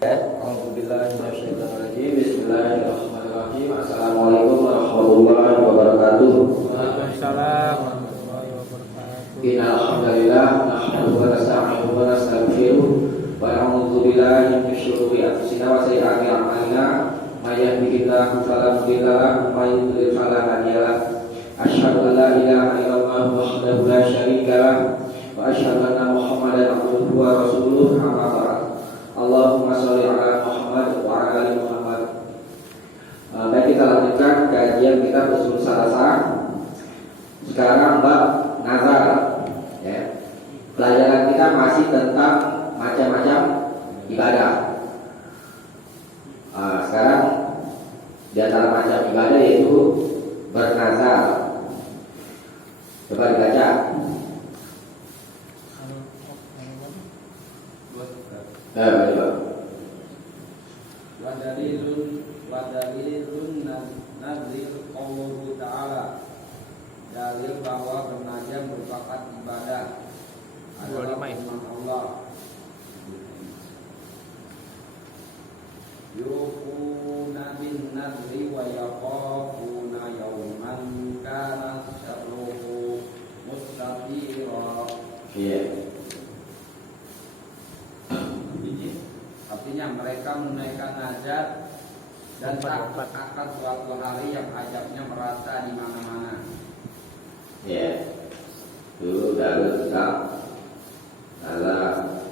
Bismillahirrahmanirrahim. Assalamualaikum warahmatullahi wabarakatuh. Waalaikumsalam warahmatullahi wabarakatuh. Innal hamdalillah nahmaduhu wa nasta'inuhu wa nastaghfiruh wa na'udzu billahi min syururi anfusina wa sayyiati a'malina. May yahdihillahu fala mudilla lahu wa may yudlil fala hadiya lahu. Asyhadu an la ilaha illallah wahdahu la syarika lahu wa asyhadu anna Muhammadan abduhu wa rasuluh. Amma ba'd. Allahumma sholli ala Muhammad wa ala ali Muhammad. Baik, kita lanjutkan kajian kita usul salasa. Sekarang bab nazar, ya. Pelajaran kita masih tentang macam-macam ibadah. Sekarang di antara macam ibadah yaitu bernazar. Coba dibaca. Coba. Wadalilun nazir qauluhu ta'ala. Dalil bahwa bernazar merupakan ibadah adalah firman Allah. Yufuna bin nadri wa yaqafuna yawman kana syarruhu mustatira. Artinya mereka menunaikan nazar dan takut akan suatu hari yang ajabnya merata di mana-mana. Ya, itu dalil tentang nazar.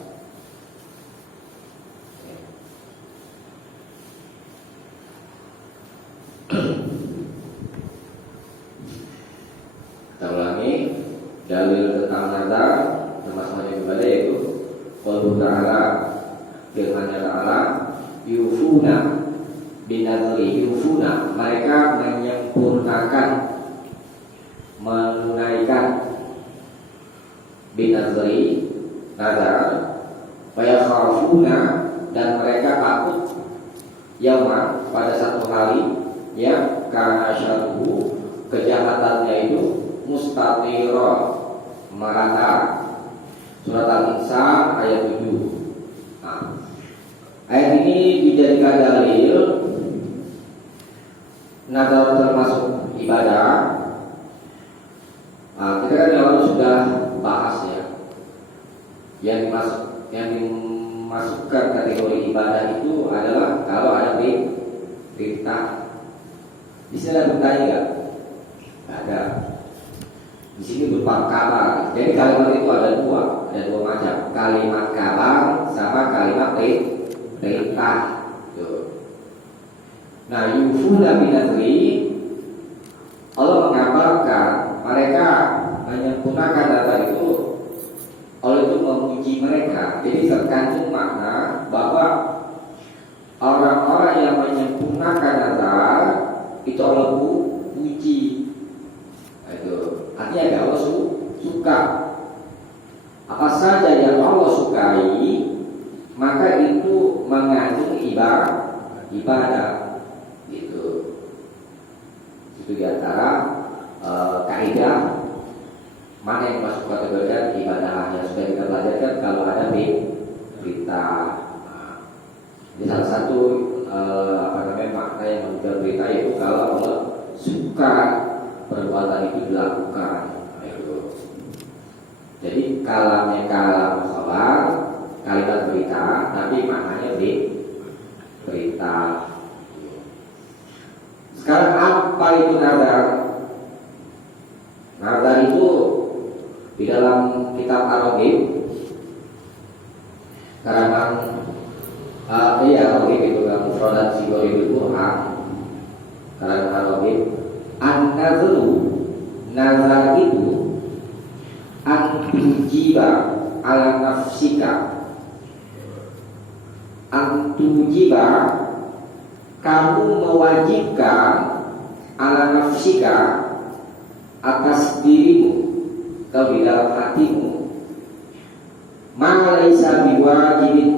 Kita ulangi, dalil tentang nazar termasuk ibadah yaitu qauluhu ta'ala, firman-Nya Ta'ala, yufuna binadri. Yufuna, mereka menyempurnakan, menunaikan binadri, nazar. Wa yakhafuna, dan mereka takut yauma, pada satu hari ya, karena syarruhu, kejahatannya itu mustatira, merata. Surat Al-Insan ayat 7. Ayat ini dijadikan dalil nazar termasuk ibadah. Kita kan yang lalu sudah bahas ya, yang dimasukkan kategori ibadah itu adalah kalau ada perintah. Bisa bertanya nggak? Ada. Di sini berupa kabar. Jadi kalimat itu ada dua macam. Kalimat kabar sama kalimat perintah. Nah, yufuna binadri, Allah mengabarkan mereka menyempurnakan data itu. Allah itu memuji mereka. Jadi terkandung makna bahwa orang-orang yang menyempurnakan nazar itu Allah puji. Itu artinya Allah suka. Apa saja yang Allah sukai, maka itu mengandung ibadah. Gitu. Itu diantara kaidah mana yang masuk kategori ibadah yang sudah kita belajarkan kalau ada berita. Ini salah satu makna yang menunjukkan berita yaitu kalau Allah suka perbuatan itu dilakukan. Jadi kalamnya kalam khabar, kalimat berita, tapi maknanya berita. Sekarang apa itu nazar? Nazar itu di dalam kitab Ar-Raghib, karangan Ar-Raghib itu kan mufradat Sigoril Quran, karangan Ar-Raghib. An-nazru, nazar itu antujiba ala nafsika, antujiba, kamu mewajibkan ala nafsika, atas dirimu atau di dalam hatimu, ma laisa biwajibin,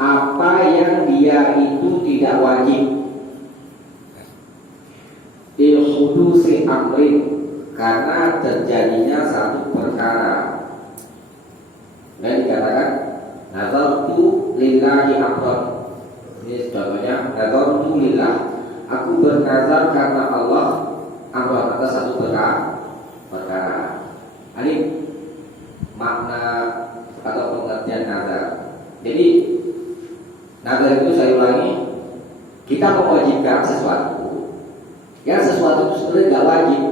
apa yang dia itu tidak wajib, il hudusi amrin, karena terjadinya satu perkara. Dan dikatakan nazartu lillahi amran, nadartu lillah, aku bernazar karena Allah amran atas satu perkara. Ini makna atau pengertian nazar. Jadi nazar itu saya ulangi, kita mewajibkan sesuatu yang sesuatu itu sebenarnya tidak wajib.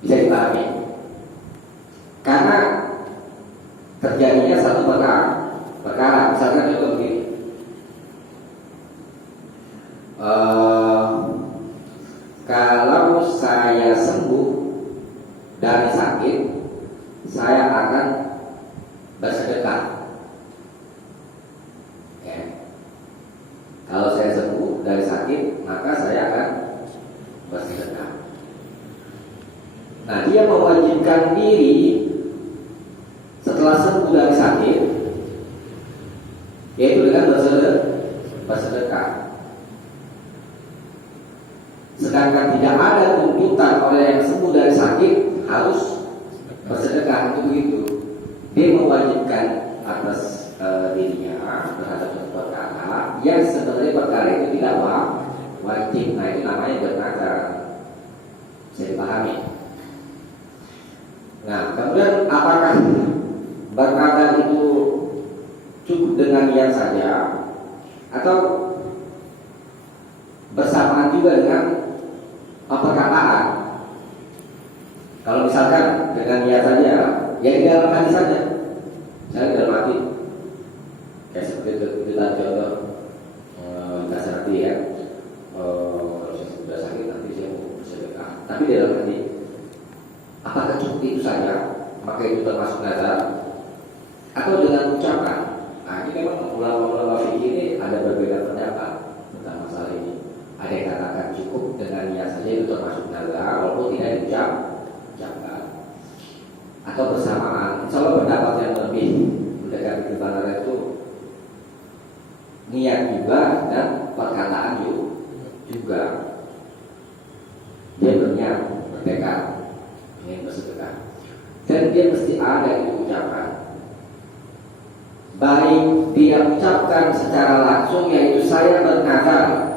Bisa dipahami? Karena terjadinya satu perkara. Misalkan contoh begini, kalau saya sembuh dari sakit, saya akan bersedekah. Ya. Kalau saya sembuh dari sakit, maka saya akan bersedekah. Nah, dia mewajibkan diri setelah sembuh dari sakit, yaitu dengan bersedekah. Sedangkan tidak ada tuntutan oleh yang sembuh dari sakit harus bersedekah, itu begitu. Dia mewajibkan atas dirinya terhadap perkara yang sebenarnya perkara itu tidak wajib. Nah, itu namanya bernazar. Bisa dipahami? Nah, kemudian apakah bernazar itu cukup dengan niat saja atau bersamaan juga dengan perkataan? Kalau misalkan dengan niat saja, ya di dalam hati saja, saya di dalam hati, kayak seperti kita contoh kasih hati ya, kalau saya sudah sakit nanti saya mau bersedekah, tapi di dalam hati, apakah cukup itu saja? Maka itu termasuk nazar atau dengan ucapan? Nah, ini memang ulama-ulama fikih ini ada berbeda pendapat tentang masalah ini. Ada yang katakan cukup dengan niat saja itu termasuk nazar walaupun tidak diucapkan, atau bersamaan. Insya Allah pendapat yang lebih mendekati kebenaran itu niat juga dan perkataan juga. Dia berniat, bertekad ingin bersedekah, dan dia mesti ada itu ucapan. Baik dia ucapkan secara langsung, yaitu saya bernazar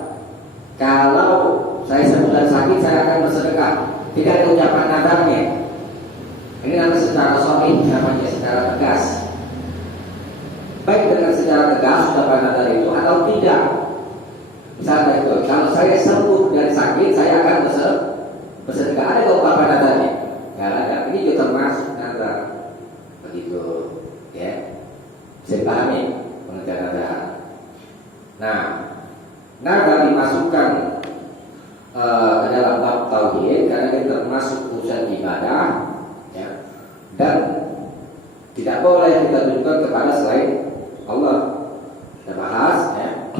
kalau saya sembuh dari sakit saya akan bersedekah, tidak ada ucapan nazarnya. Ini namanya secara shar'i, namanya secara tegas. Baik dengan secara tegas ucapan nazar itu atau tidak. Misalnya itu, kalau saya sembuh dari sakit saya akan bersedekah, ada ucapan nazarnya? Tidak ada. Ini juga termasuk nazar. Begitu, ya. Bisa dipahami pengertian nazar. Nah, nazar dimasukkan ke dalam bab tauhid karena ini termasuk urusan ibadah, ya, dan tidak boleh kita tunjukkan kepada selain Allah. Kita bahas, ya.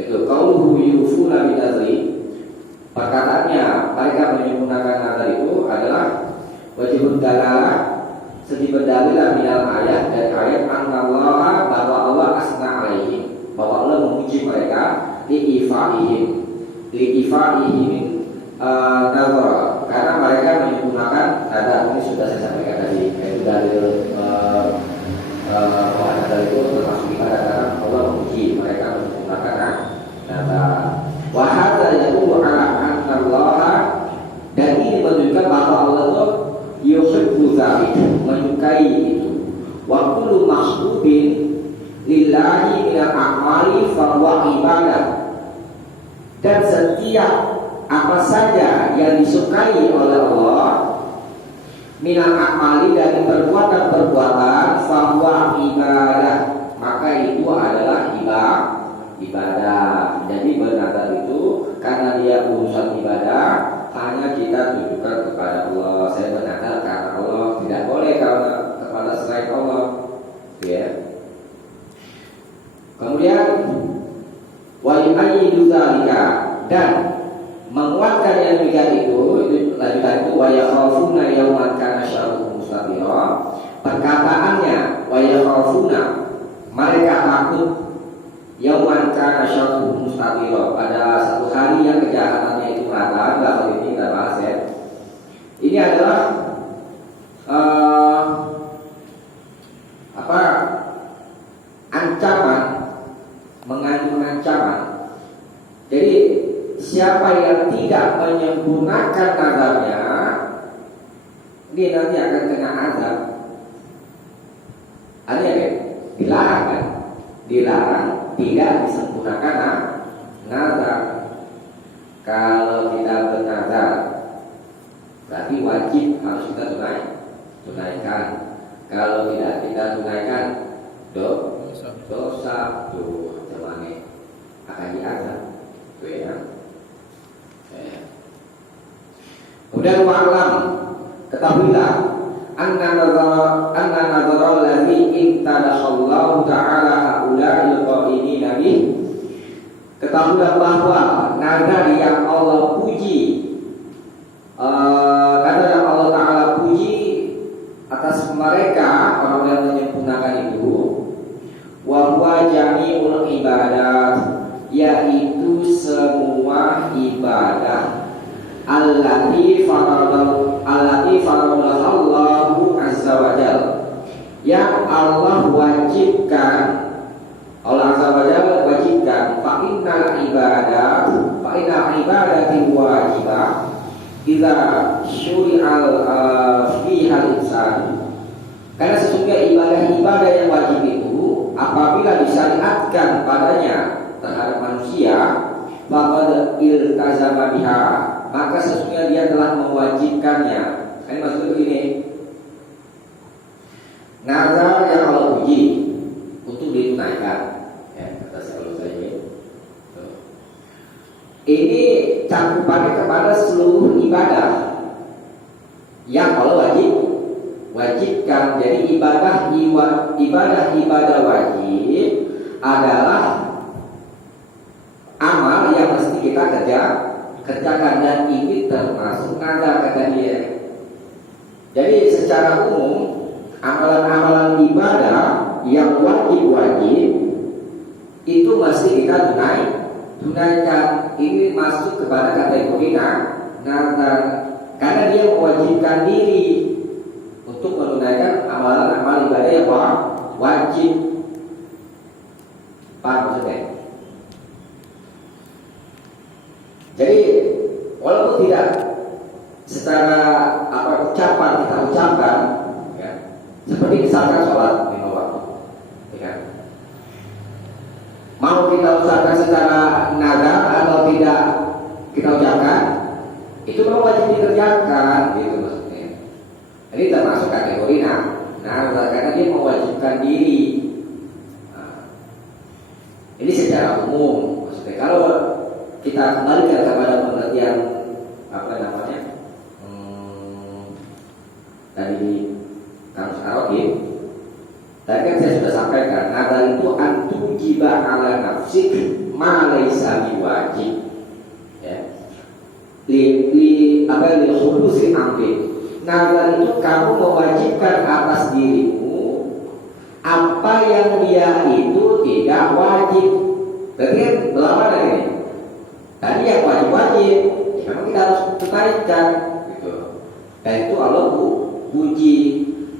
Itu qauluhu yufuna bidazri, perkataannya mereka menyempurnakan nazar itu adalah wajibun dalalah, segi berdalil minal ayat dan ayat annallaha, bahwa Allah asna alaihim, bahwa Allah memuji mereka liifaihim nazar, karena mereka menyempurnakan nazar. Ini sudah saya sampaikan tadi, yaitu dalil bahwa nazar itu termasuk ibadah karena Allah memuji mereka menyempurnakan nazar. Wa hadza yadullu ala annallaha, dan ini menunjukkan bahwa Allah itu yuhibbu dzalik, menyukai itu. Wa kullu mahbubin lillahi minal a'mali fa huwa ibadah, dan setiap apa saja yang disukai oleh Allah minal a'mali, dari perbuatan-perbuatan, fa huwa ibadah, maka itu adalah ibadah. Jadi bernazar itu karena dia urusan ibadah, hanya kita tunjukkan kepada Allah. Saya bernazar karena Allah, tidak boleh karena kepada selain Allah, ya. Kemudian wa yu'ayyidu dzalika, dan menguatkan yang demikian itu lanjutan itu wa yakhafuna yauman kana syarruhu mustatira. Perkataannya wa yakhafuna, mereka takut, yauman kana syarruhu mustatira, pada satu hari yang kejahatannya itu merata. Bahasa ini kita bahas, ya. Ini adalah menyempurnakan nazarnya, dia nanti akan kena azab. Artinya kan? Dilarang kan? Dilarang tidak disempurnakan nazar. Kalau kita bernazar, berarti wajib harus kita tunaikan. Kalau tidak kita tunaikan, dosa tuh temannya akan diazab. Tuh ya. Kemudian wa'lam, ketahuilah anna nazara allazi intadahallahu ta'ala haula'il qa'imina bih. Ketahuilah bahwa nazar yang Allah puji, nazar yang Allah Ta'ala puji atas mereka orang yang menyempurnakan itu, wa huwa jami'ul ibadat, yaitu semua ibadah allati faradallahu azza wa jalla, yang Allah wajibkan, Allah azza wa jalla wajibkan. Fa innal ibadati wajibah idza syuri'al fihal insan. Karena sesungguhnya ibadah-ibadah yang wajib itu apabila disyariatkan padanya terhadap manusia, faqad iltazama biha, maka sesungguhnya dia telah mewajibkannya. Ini maksudnya begini, nazar yang Allah puji untuk ditunaikan, ya, kata kalau saya ini cakupannya kepada seluruh ibadah yang Allah wajibkan. Jadi ibadah wajib adalah amal yang mesti kita kerjakan, dan ini termasuk nazar, kata dia. Jadi secara umum amalan-amalan ibadah yang wajib itu mesti kita tunaikan. Ini masuk kepada kategori nazar, karena dia mewajibkan diri untuk menunaikan amalan-amalan ibadah yang wajib. Paham maksudnya? Jadi walaupun tidak secara ucapan kita ucapkan, ya, seperti misalkan sholat 5 waktu, ya, mau kita ucapkan secara nazar atau tidak kita ucapkan, itu memang wajib dikerjakan, gitu maksudnya. Ini termasuk kategori nazar, karena dia mewajibkan diri. Ini secara umum maksudnya. Kalau kita kembalikan kepada pengertian dari kamus Arabik, tadi kan saya sudah sampaikan, nazar itu antujiba ala nafsik ma laisa biwajib, ya, li khudusi amri. Nazar itu kamu mewajibkan atas dirimu apa yang dia itu tidak wajib. Berarti kan berapa ini? Tadi yang wajib, ya memang kita harus tunaikan, gitu. Dan itu Allah puji.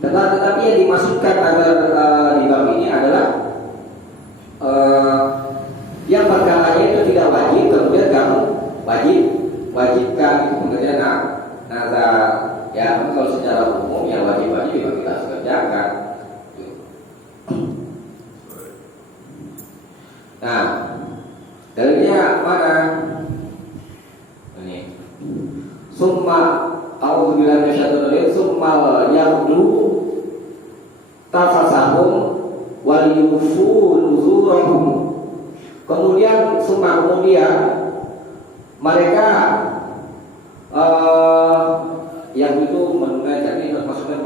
Tetapi yang dimasukkan agar di bab ini adalah yang perkaranya itu tidak wajib, kemudian kamu wajibkan, itu pengertian nazar. Ya, kalau secara umum yang wajib juga kita harus kerjakan. Nah, dalilnya mana? Ini. Summa a'udzubillahi minasyaitonir rajim. Summa yaqdu tafasahum wal yufu nuzurahum. Kemudian mereka yang itu menunaikan, ini maksudnya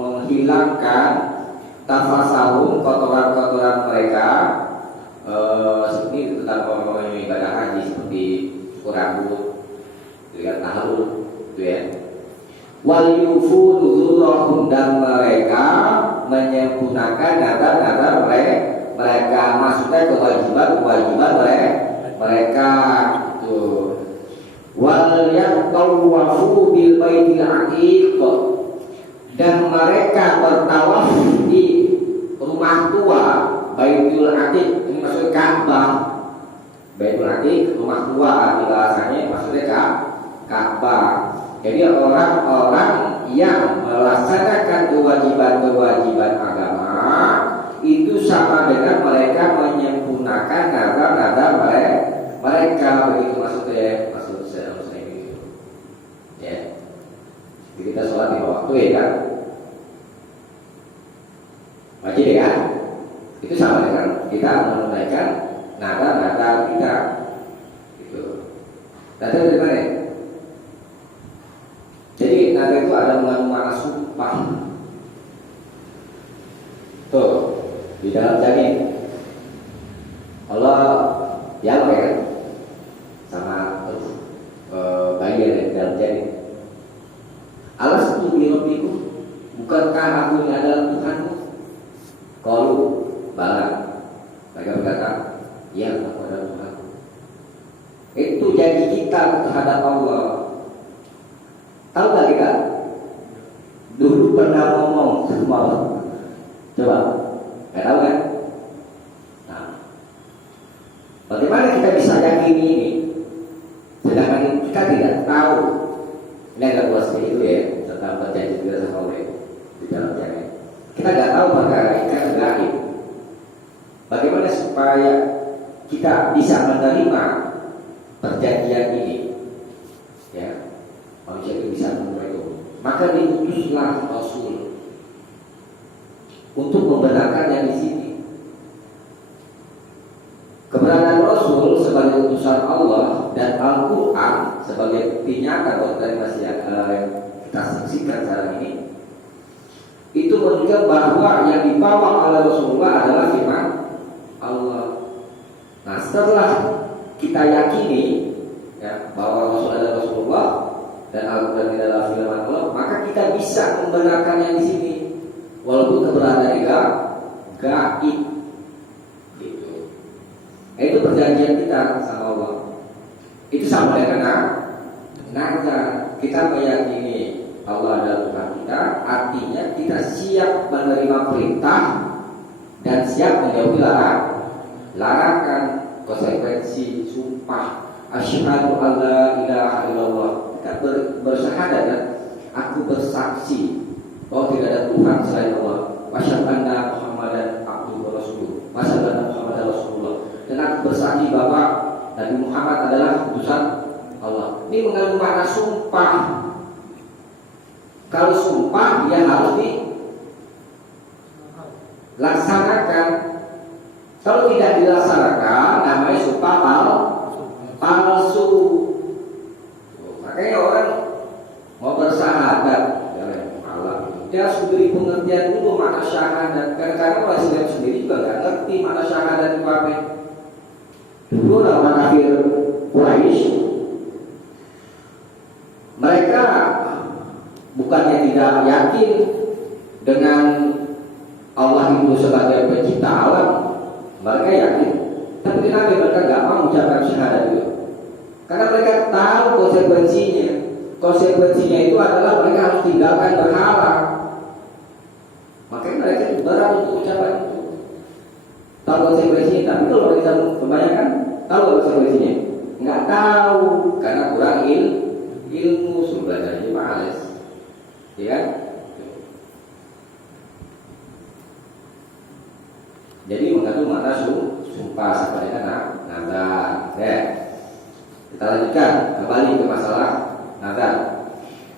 menghilangkan tafasahum, kotoran-kotoran mereka, seperti tentang orang-orang yang ibadah haji, seperti rambut, lihat tahlul, gitu ya. Wal yufu nuzurahum, dan mereka menyempurnakan nazar-nazar mereka, maksudnya kewajiban mereka itu. Wal yatawafu bil baitil atiq, dan mereka bertawaf di rumah tua, Baitul Atiq. Ini maksudnya Ka'bah. Baitul Atiq, rumah tua, arti bahasanya maksudnya Ka'bah. Jadi orang-orang yang melaksanakan kewajiban-kewajiban agama itu sama dengan mereka menyempurnakan nazar-nazar mereka. Begitu maksudnya, maksud saya begitu. Ya. Jadi kita sholat di waktu ya kan, wajib ya kan? Itu sama dengan kita menunaikan nazar-nazar kita. Gitu. Nazar dari mana? Jadi nazar itu ada mengandung makna sumpah. Tuh di dalam janin Allah ya kan sama bayi di dalam janin. Alas itu birobiku, bukankah aku ini adalah Tuhanmu? Qalu bala. Mereka berkata, ya aku adalah Tuhanmu. Itu janji kita terhadap Allah. Tahu gak kita? Dulu pernah ngomong sama Allah. Coba, gak tahu kan? Nah, bagaimana kita bisa yakin ini? Sedangkan kita tidak tahu. Ini agak luas itu ya, tentang perjanjian kita sama Allah di dalam jalan. Kita nggak tahu perkara ikan gaib. Bagaimana supaya kita bisa menerima perjanjian ini? Ya, manusia itu bisa menerima itu. Maka diutuslah Rasul untuk membenarkan yang di sini. Keberadaan Rasul sebagai utusan Allah dan Al-Quran sebagai bukti nyata bahwa dari masih yang kita saksikan sekarang ini, itu menunjukkan bahwa yang dibawa oleh Rasulullah adalah firman Allah. Nah, setelah kita yakini ya, bahwa Rasul adalah Rasulullah dan Al-Quran adalah firman Allah, maka kita bisa membenarkan yang di sini, walaupun keberadaan gaib. Itu perjanjian kita sama Allah. Itu sama dengan nazar. Kita meyakini Allah adalah Tuhan kita, artinya kita siap menerima perintah dan siap menjauhi larangan, konsekuensi sumpah. Asyhadu alla ilaha illallah. Kita bersyahadat kan? Aku bersaksi bahwa tidak ada Tuhan selain Allah. Wa asyhadu anna Muhammadan abduhu wa rasuluh. Wa asyhadu anna Muhammadan rasulullah. Dan aku bersaksi bahwa Nabi Muhammad adalah utusan Allah. Ini mengandung makna sumpah. Kalau sumpah dia harus dilaksanakan. Kalau tidak dilaksanakan namanya sumpah palsu. Makanya orang mau bersyahadat dia harus diberi pengertian dulu makna syahadat. Kadang-kadang orang Islam sendiri juga nggak ngerti makna syahadat itu apa. Dulu orang kafir Quraisy, mereka bukannya tidak yakin dengan Allah itu sebagai pencipta alam, mereka yakin, tapi kenapa mereka nggak mau mengucapkan syahadat itu? Karena mereka tahu konsekuensinya. Konsekuensinya itu adalah mereka harus tinggalkan berhala. Makanya mereka berat untuk ucapan itu. Tahu konsekuensinya, tapi kalau kita kebanyakan tahu konsekuensinya, nggak tahu karena kurang ilmu, belajarnya males, ya kan? Jadi mengandung makna sumpah sama dengan nazar. Ya. Kita lanjutkan kembali ke masalah nazar.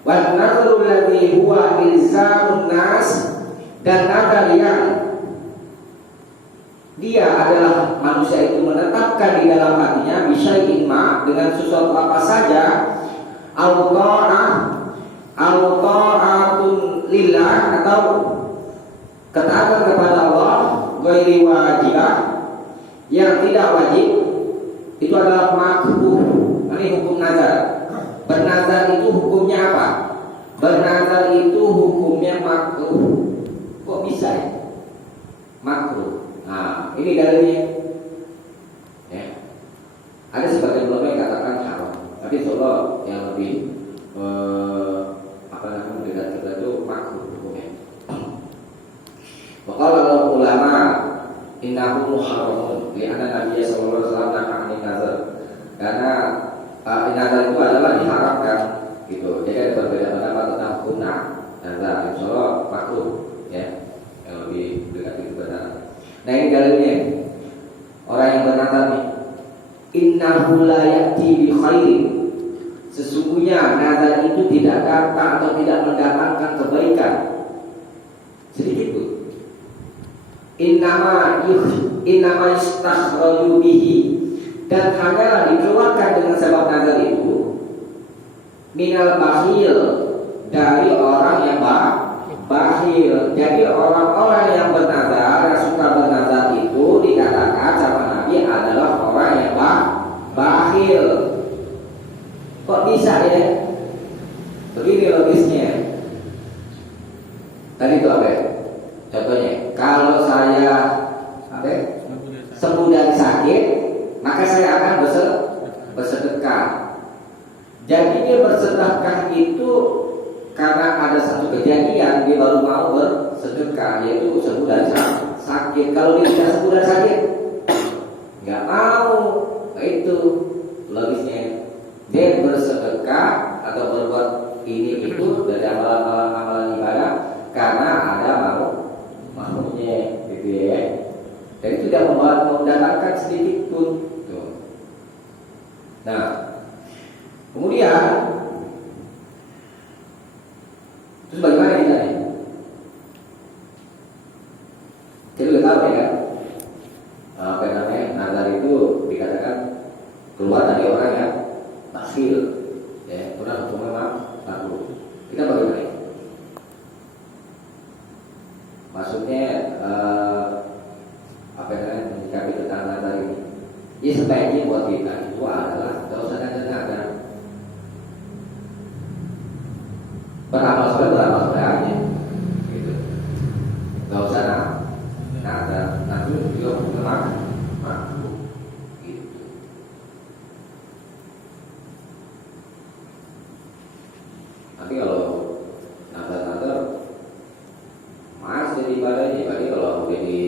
Wa nadharu alladhi huwa ilzamun nas, dan nazar yang dia adalah manusia itu menetapkan di dalam hatinya bisyai'in ma, dengan sesuatu apa saja, al-ta'atun lillah, atau ketaatan kepada Allah, ghairi wajibah, yang tidak wajib, itu adalah makruh. Ini hukum nazar. Bernazar itu hukumnya apa? Bernazar itu hukumnya makruh. Kok bisa ya? Makruh. Nah, ini dalilnya. Ya. Ada sebagian ulama yang katakan haram, tapi insyaallah yang lebih mendekat kita itu makruh hukumnya. Waqala ulama innahu muharramun li anna Nabi sallallahu alaihi wasallam nahaa nazar. Karena nazar itu adalah diharamkan gitu. Jadi ada berbeda pendapat tentang hukum nazar. Insyaallah makruh ya, yang lebih dekat itu benar. Nah ini dalilnya orang yang bernazar nih, innahu la ya'ti bi khairin, sesungguhnya nazar itu tidak datang atau tidak mendatangkan kebaikan sedikit pun. Innama yustakhraju bihi, dan hanyalah dikeluarkan dengan sebab nazar itu minal bakhil, dari orang yang bakhil. Jadi orang-orang yang bernazar, yang suka bernazar itu dikatakan sama Nabi adalah orang yang bakhil. Kok bisa ya? Begini logisnya. Tadi itu apa? Contohnya, kalau saya sembuh dari sakit, maka saya akan bersedekah. Jadi dia bersedekah itu karena ada satu kejadian dia baru mau bersedekah, yaitu sembuh dari sakit. Kalau dia tidak sembuh dari sakit, nggak mau. Nah, itu logisnya. Dia bersedekah atau berbuat ini itu dari amalan ibadah karena ada makhluknya, gitu ya. Dan itu tidak mendatangkan sedikit pun. Tuh. Nah, kemudian terus bagaimana kita nih? Jadi udah tahu ya kan? Apa namanya? Nazar itu dikatakan keluar dari orang yang takhil, ya, kurang hukumnya makruh. Kita bagaimana? Maksudnya apa namanya? Menyikapi tentang nazar ini? Ya sebaiknya buat kita itu adalah tidak usah nazar. Beramal soleh aja, gitu. Gak usah nazar. Nanti juga makruh, gitu. Nanti kalau nazar masih ibadahnya, berarti kalau jadi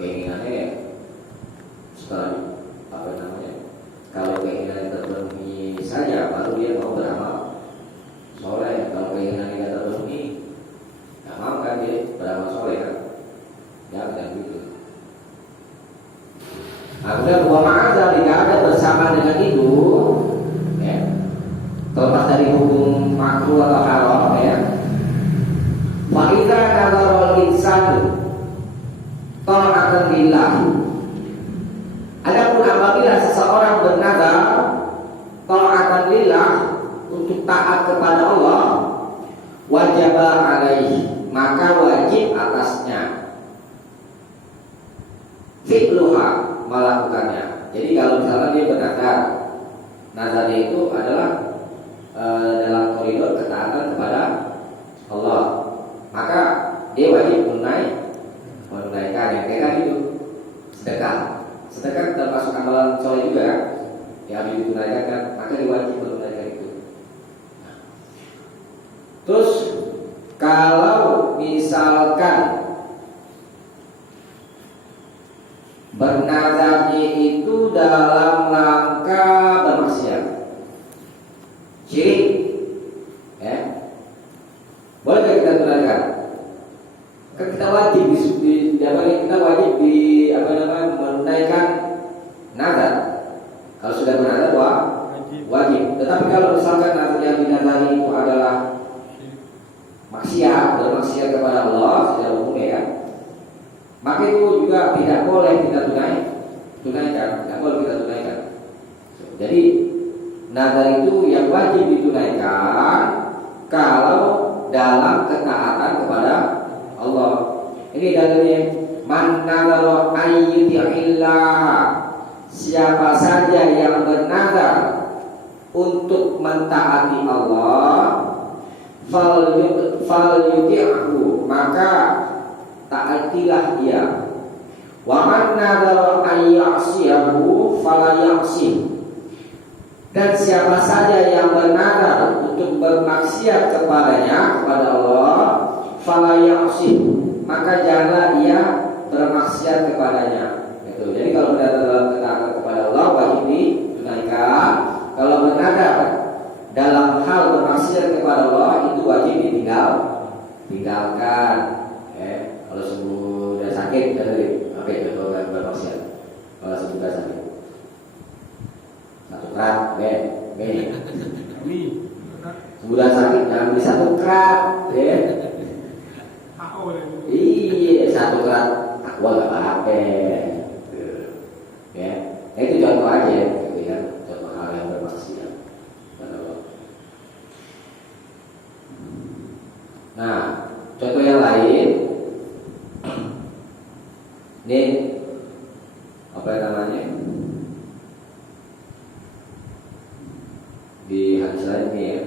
keinginannya setelah apa namanya? Kalau keinginan terpenuhi saja, baru dia mau beramal soleh. Kalau keinginan tidak terpenuhi, nggak mau kan dia beramal soleh kan? Jangan gitu. Nah, kemudian buah ma'azal jika ada bersama dengan itu, ya, terlepas dari hukum makruh atau haram, ya. Fa'idha nazarul insanu ta'atan lillah. Adapun apabila seseorang bernazar ta'atan lillah, untuk taat kepada Allah, wajib alaihi, maka wajib atasnya fi'luha, melakukannya. Jadi kalau misalnya dia bernazar, nazarnya itu adalah dalam koridor ketaatan kepada Allah, maka dia wajib menunaikan yang kayak tadi itu sedekah. Sedekah termasuk amalan soleh juga yang harus ditunaikan kan, maka dia wajib menunaikan itu. Terus kalau misalkan bernazarnya itu dalam rangka bermaksiat, syirik, ya, boleh kita tunaikan? Kan kita wajib kita wajib menunaikan nazar. Kalau sudah bernazar wajib. Tetapi kalau misalkan nazar yang dinazari itu adalah bermaksiat kepada Allah secara umum, ya, maka itu juga tidak boleh kita tunaikan, tidak boleh kita tunaikan. Jadi nazar itu yang wajib ditunaikan kalau dalam ketaatan kepada Allah. Ini dalilnya, man nazara ayyuti'illah, siapa saja yang bernazar untuk mentaati Allah, fal yuti'hu, maka taatilah dia. Wa man nadzara ay ya'siyahu fala ya'sih, dan siapa saja yang bernazar untuk bermaksiat kepada Allah, fala ya'sih, maka janganlah dia bermaksiat kepadanya. Gitu. Jadi kalau bernazar dalam ketaatan kepada Allah wajib ditunaikan. Kalau bernazar dalam hal bermaksiat kepada Allah itu wajib tinggalkan. Kalau sudah sakit, oke, contoh bermaksiat. Kalau sudah sakit, satu kerat, sudah sakit jangan beli satu kerat, Iya, satu kerat aqua nggak apa-apa, ya. Itu contoh aja, gitu ya, contoh hal yang bermaksiat. Nah, contoh yang lain, ini apa namanya? Di hadis lain ini ya,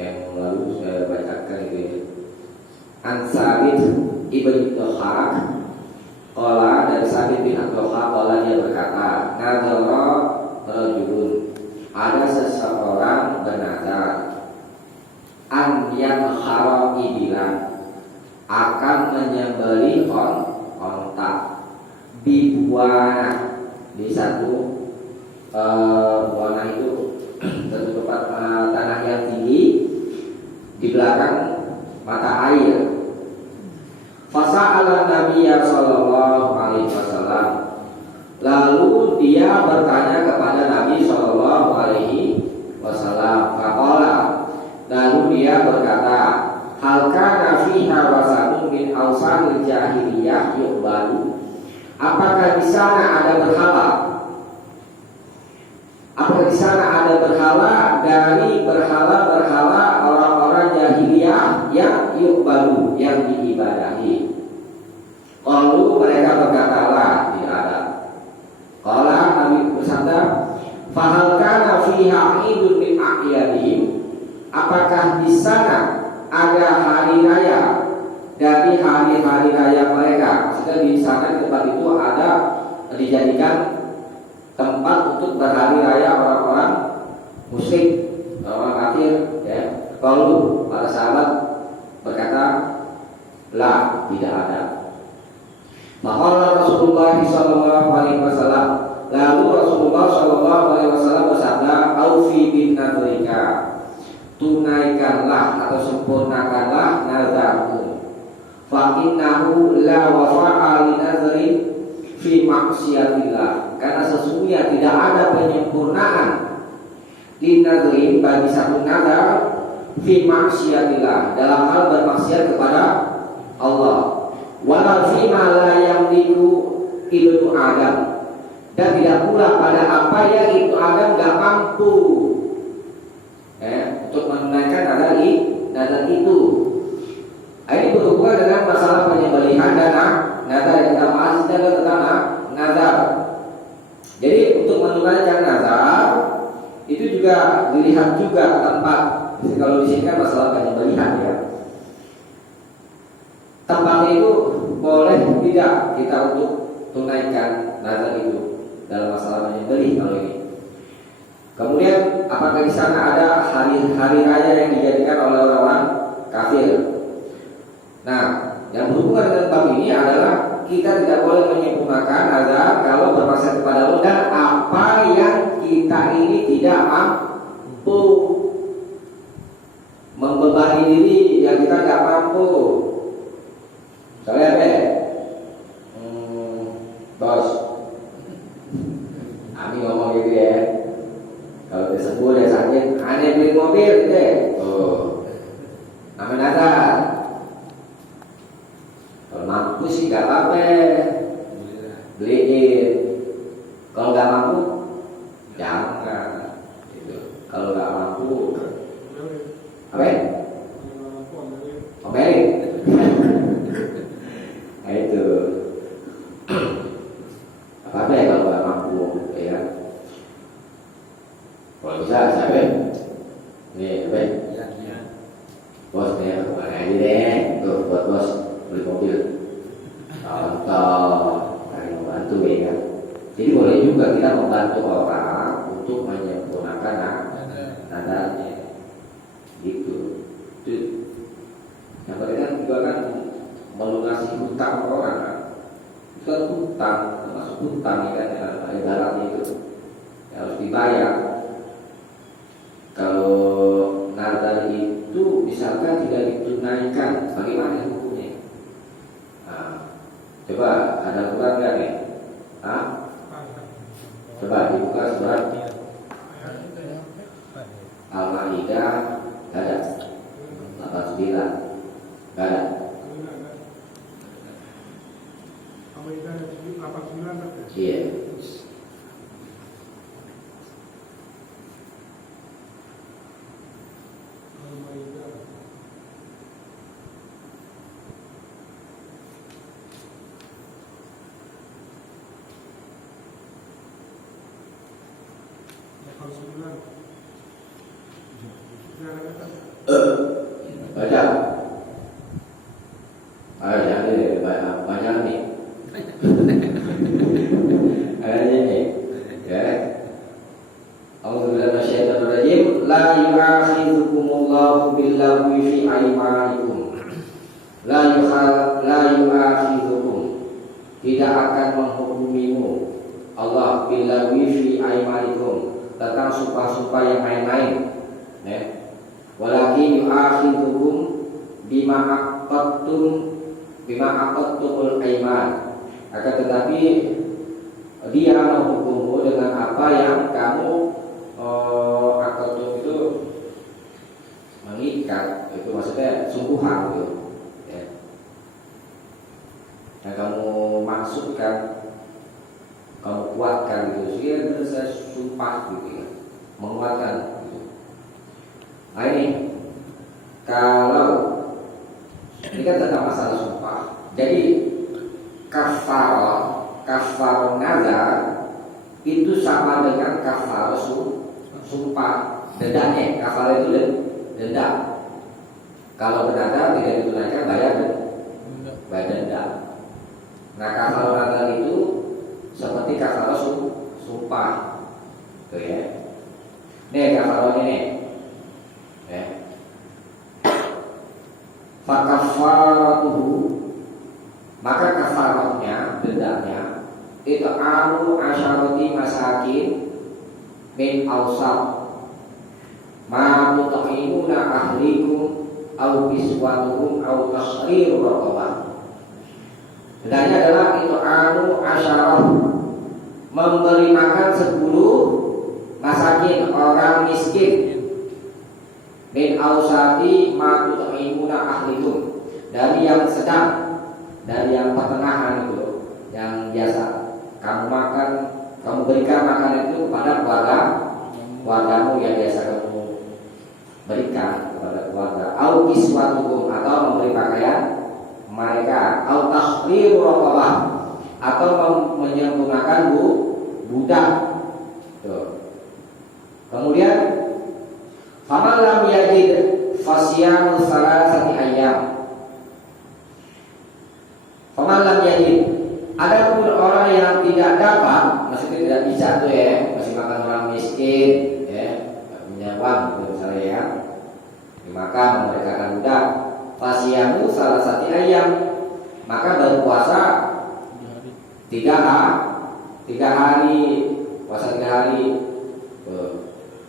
yang lalu saya bacakan itu ya. An Sabit ibn Dhahak, qala dari Sabit bin Dhahak, qala dia berkata, nazara rajulun, ada seseorang bernazar, an yanhara ibilan, akan menyembelih onta di buana, di satu buana itu satu tempat tanah yang tinggi di belakang mata air. Fasa'ala Nabiya sallallahu alaihi wasallam, lalu dia bertanya kepada Nabi sallallahu alaihi wasallam. Faqala, lalu dia berkata, hal kana fiha wasanun min awsanil jahiliyah yu'badu, apakah di sana ada berhala? Apakah di sana ada berhala dari berhala-berhala orang-orang jahiliyah yang yu'badu, yang diibadahi? Lalu mereka berkatalah, tidak ada. Qala, Nabi bersabda, fahal kana fiha idun min a'yadihim, apakah di sana ada hari raya dari hari-hari raya mereka? Maksudnya di sana tempat itu ada dijadikan tempat untuk berhari raya orang-orang musyrik, orang kafir, ya. Kalau para sahabat berkata, la, tidak ada. Maka Rasulullah sallallahu alaihi wasallam, lalu Rasulullah sallallahu alaihi wasallam bersabda, aufi bin nadrika, tunaikanlah atau sempurnakanlah nazarmu. Fa innahu la wafa'a li nadrin fi maksiatillah, karena sesungguhnya tidak ada penyempurnaan li nadrin bagi satu nazar fi maksiatillah, dalam hal bermaksiat kepada Allah. Wala fi ma la yamliku ibnu Adam, dan tidak pula pada apa yang ibnu Adam gak mampu untuk menunaikan nazar itu. Ini berhubungan dengan masalah penyembelihan dan nazar yang kita bahas tentang nazar. Jadi untuk menunaikan nazar itu juga dilihat juga tempat. Kalau di sini kan masalah penyembelihan ya. Tempatnya itu boleh tidak kita untuk tunaikan nazar itu dalam masalah menyembelih kalau ini. Kemudian apakah di sana ada hari-hari raya yang dijadikan oleh orang kafir? Nah, yang berhubungan dengan bab ini adalah kita tidak boleh menyempurnakan nazar kalau bermaksud kepada Allah, dan apa yang kita ini tidak mampu, membebani diri yang kita tidak mampu. Misalnya bos, Ami ngomong gitu ya, kalau dia sembuh dia sakit, aneh beli mobil deh, namanya nazar. Kalau mampu sih gak apa-apa, beliin. Kalau gak mampu, jangan. Gitu. Kalau gak mampu, apa ya? Omelin. Nah itu. Apa ya kalau gak mampu, ya? Kalau bisa, siapa? Nih, apa? Bos, nih, kemana aja deh? Tuh, buat bos beli mobil. Contoh, dari membantu ya. Jadi boleh juga kita membantu orang untuk menyempurnakan nazarnya. Gitu. Yang penting juga kan melunasi hutang orang kan. Itu kan hutang, termasuk hutang ya kan, ibaratnya itu harus dibayar. Kalau Coba ada Quran nggak nih? Hah? Coba dibuka surat Al-Maidah, nggak ada. 89, nggak ada. Iya. Baca. Jangan deh, banyak nih. Ayatnya nih. Ya. A'udzubillahi minasyaitonir rajim. La yu'akhidhukumullahu billaghwi fi aymanikum. La yu'akhidhukum. Tidak akan menghukumimu Allah billaghwi fi aymanikum, tentang sumpah-sumpah yang main-main. Ya. Walakin yu'akhidhukum bima aqadtumul aiman. Akan tetapi dia menghukummu dengan apa yang kamu aqadtum itu mengikat, itu maksudnya sungguhan gitu. Ya. Yang kamu maksudkan, kamu kuatkan gitu. Sehingga saya sumpah gitu ya, menguatkan gitu. Nah ini kalau ini kan tentang masalah sumpah. Jadi kafar nazar itu sama dengan kafar sumpah. Dendanya, kafar itu denda. Kalau bernazar tidak ditunaikan bayar denda. Nah kafar nazar itu seperti kafar sumpah. Tuh ya. Nih kafar ini. Ya. Fakafaratuhu, maka kafarahnya, dendanya itu asyarati masakin min awsat ma tut'imuna ahlikum aw kiswatuhum aw tasriru raqabah. Dendanya adalah itu asyarah, memberi makan 10 masakin, orang miskin, min awsati ma tut'imuna ahlikum, dari yang sedang, dari yang pertengahan itu, yang biasa kamu makan, kamu berikan makan itu kepada keluargamu yang biasa kamu berikan kepada keluarga. Au kiswatuhum, atau memberi pakaian mereka. Au tahriru raqabah, atau menyempurnakan budak. Tuh. Kemudian faman lam yajid fasyamu salasati ayyam. Faman lam yajid, adapun orang yang tidak dapat, maksudnya tidak bisa tuh ya, masih makan orang miskin ya, enggak punya uang misalnya ya, maka memerdekakan budak. Fasyamu salasati ayyam, maka berpuasa 3 hari, puasa 3 hari.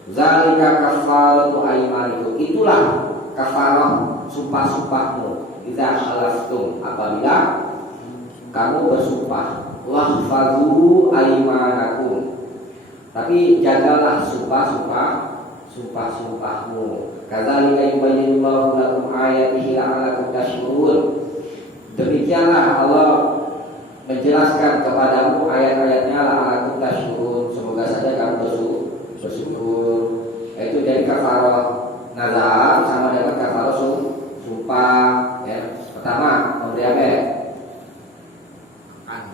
Zalika kafaratu aymanikum, itulah kafarah sumpah-sumpahmu. Idza khalaftum, apabila kamu bersumpah. Wahfazuhu aymanakum, tapi jagalah sumpah-sumpahmu. Kadzalika yubayyinullahu lakum ayatihi la'allakum tashkurun. Demikianlah Allah menjelaskan kepadamu ayat-ayatnya la'allakum tashkurun, semoga saja kamu bersyukur. Itu dari kafarah nazar sama dengan kafarah sumpah ya. Pertama, memberi apa ya?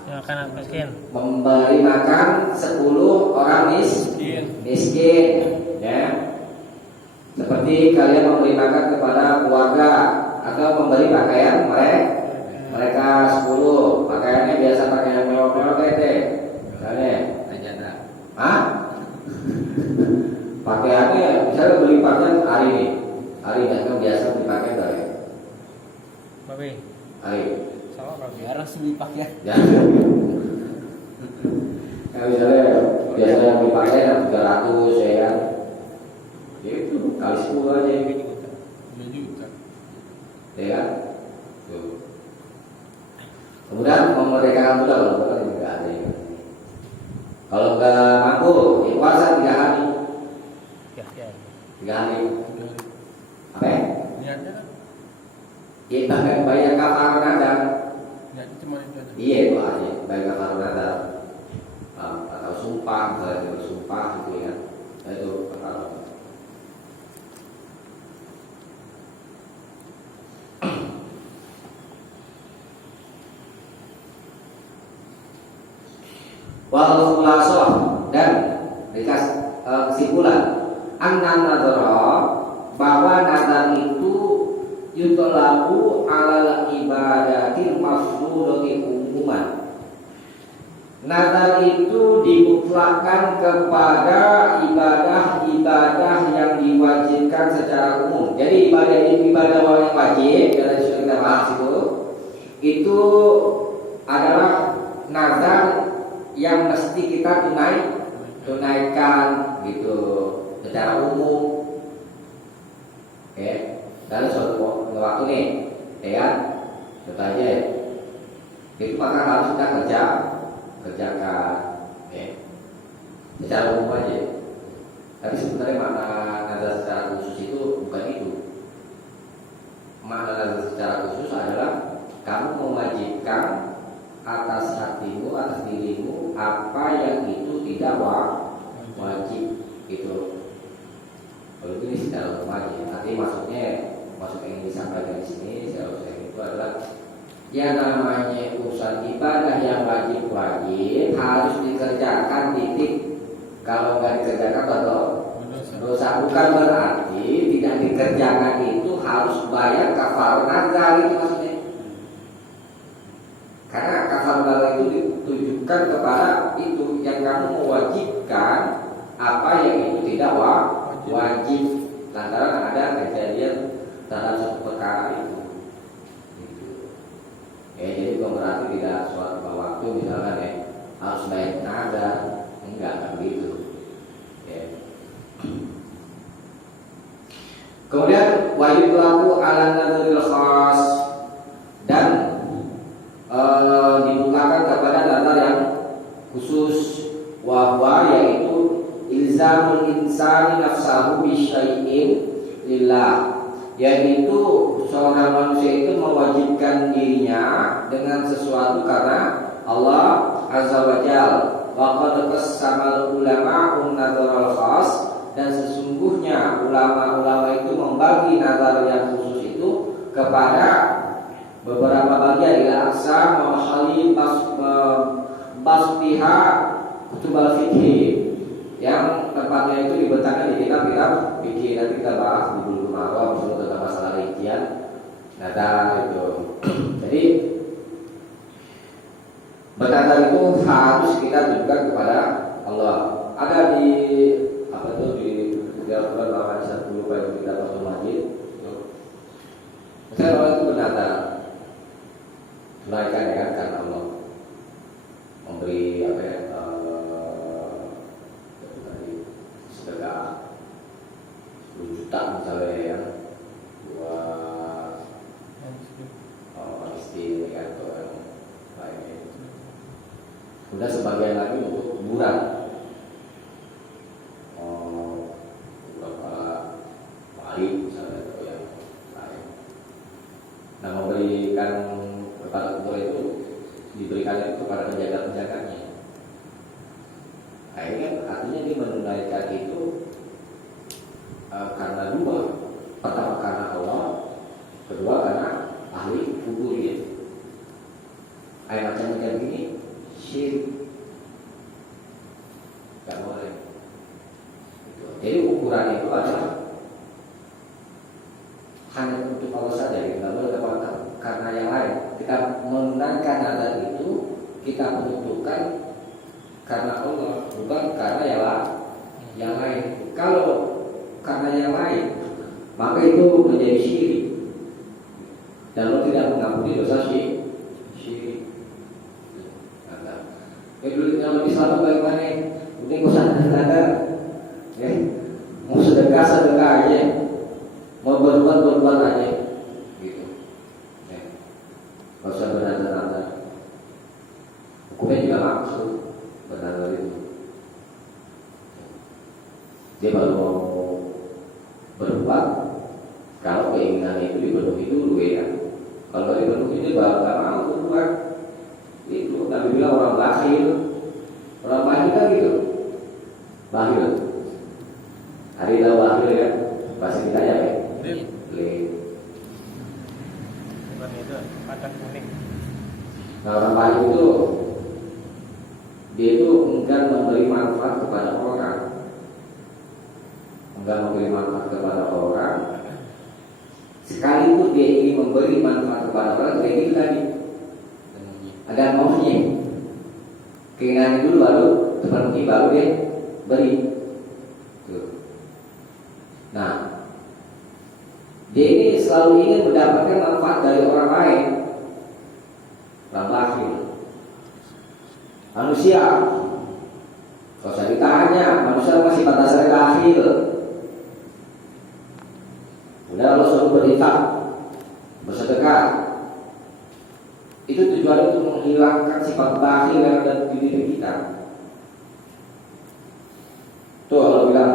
Makanan miskin. Memberi makan 10 orang miskin ya. Seperti kalian memberi makan kepada keluarga, atau memberi pakaian mereka 10. Pakaiannya biasa pakaian mewah-mewah teh. Misalnya Ajana. Hah? Pakaiannya misalnya beli pakaian hari kan biasa beli pakaian dari Babe. hari. Sama Babe. Biar harus beli pakaian. Ya. Nah, misalnya biasanya beli pakaian 300 ya kan. Itu kali 10 aja. 2 juta. Ya kan? Tuh. Kemudian memerdekakan budak, kalau tidak ada ya. Kalau nggak mampu, ya puasa 3 hari. Ya, ya. 3 hari. Apa ya? Niatnya kan? Kita bayar kafarat nadar. Niatnya cuma itu aja. Iya itu aja, bayar kafarat nadar. Atau sumpah, misalnya itu bersumpah gitu ya. Nah, itu kafarat. Wal khulasah dan dikasih kesimpulan annan nadhara bahwa nazar itu yutlaku alal ibadatil mafrudati umuman. Nazar itu dimutlakkan kepada ibadah-ibadah yang diwajibkan secara umum. Jadi ibadah yang wajib yang sudah kita bahas itu adalah nazar yang mesti kita tunaikan gitu secara umum. Oke, dalam suatu waktu nih, ya, contoh aja ya. Itu maka harus kita kerjakan, oke, secara umum aja. Tapi sebenarnya makna nazar secara khusus itu bukan itu. Makna nazar secara khusus adalah kamu mewajibkan atas hatimu, atas dirimu apa yang itu tidak wajib gitu. Kalau ini secara umum aja. Nanti maksud yang disampaikan di sini secara umum itu adalah ya namanya urusan ibadah yang wajib harus dikerjakan titik. Kalau nggak dikerjakan atau dosa, bukan berarti tidak dikerjakan itu harus bayar kafarat nazar itu maksudnya. Karena kafarat itu ditujukan kepada itu yang kamu mewajibkan apa yang itu tidak wajib lantaran ada kejadian dalam suatu perkara itu. Jadi bukan berarti tidak suatu waktu misalkan ya harus bayar nazar, enggak begitu. Ya. Kemudian wajib pelaku ala nadril khas dan dibukakan kepada nazar yang khusus wahwa yaitu ilzamul insani nafsahu bisyai'in lillah, yaitu seorang manusia itu mewajibkan dirinya dengan sesuatu karena Allah Azza wa Jalla. Wa qad qassama ulama an-nadharal khas, dan sesungguhnya ulama-ulama itu membagi nazar yang khusus itu kepada beberapa bagian ila aqsam wa mahali basbiha kutubal fikih, yang tempatnya itu dibentangkan di kitab-kitab fikih. Nanti kita bahas di buku Marwah bersama tentang masalah rincian nazar itu. Jadi bernazar itu harus kita tunjukkan kepada Allah. Ada di apa itu di dalam Al-Quran ayat 10 pada kitab Al-Majid. Saya orang itu bernazar tunaikan ya karena Allah memberi apa ya sedekah 10 juta misalnya ya buat Palestina ya, atau yang lainnya. Kemudian sebagian lagi untuk kuburan, beberapa wali misalnya atau yang lain. Nah, memberikan kepada kubur itu diberikan itu kepada penjaga-penjaganya. Nah, ini kan artinya dia menunaikan itu karena dua. Pertama karena Allah, kedua karena ahli kubur ya. Macam-macam ini syirik, nggak boleh. Jadi ukuran itu adalah hanya untuk Allah saja, nggak boleh karena yang lain. Kita menunaikan nazar itu kita menentukan karena Allah, bukan karena yang lain. Kalau karena yang lain, maka itu menjadi syirik dan Allah tidak mengampuni dosa syirik. Yang lebih selalu bagaimana? Mungkin kau sadar, ya, mau sedekah aja, mau berbuat aja, gitu. Ya. Kau usah bernazar-nazar. maksud benar itu. Dia baru mau berbuat kalau keinginannya itu dipenuhi dulu ya. Kalau nggak dipenuhi dia baru nggak mau berbuat. Itu Nabi bilang orang bakhil kan gitu. Bakhil. Hari tahu bakhil ya. Bahasa kita ya. Lil. Bukan itu, pacar kuning. Nah, orang bakhil itu dia itu enggan memberi manfaat kepada orang. Enggan memberi manfaat kepada orang. Sekalipun dia ingin memberi manfaat kepada orang, kayak gitu tadi. Ada maunya. Keinginan dulu baru terpenuhi baru dia beri. Tuh. Nah, dia ini selalu ingin mendapatkan manfaat dari orang lain. Orang bakhil. Manusia, kalau saya ditanya, manusia masih pada dasarnya bakhil. Udah Allah suruh berinfak, bersedekah. Itu tujuannya untuk menghilangkan sifat bakhil yang ada di diri kita. Tuh Allah bilang,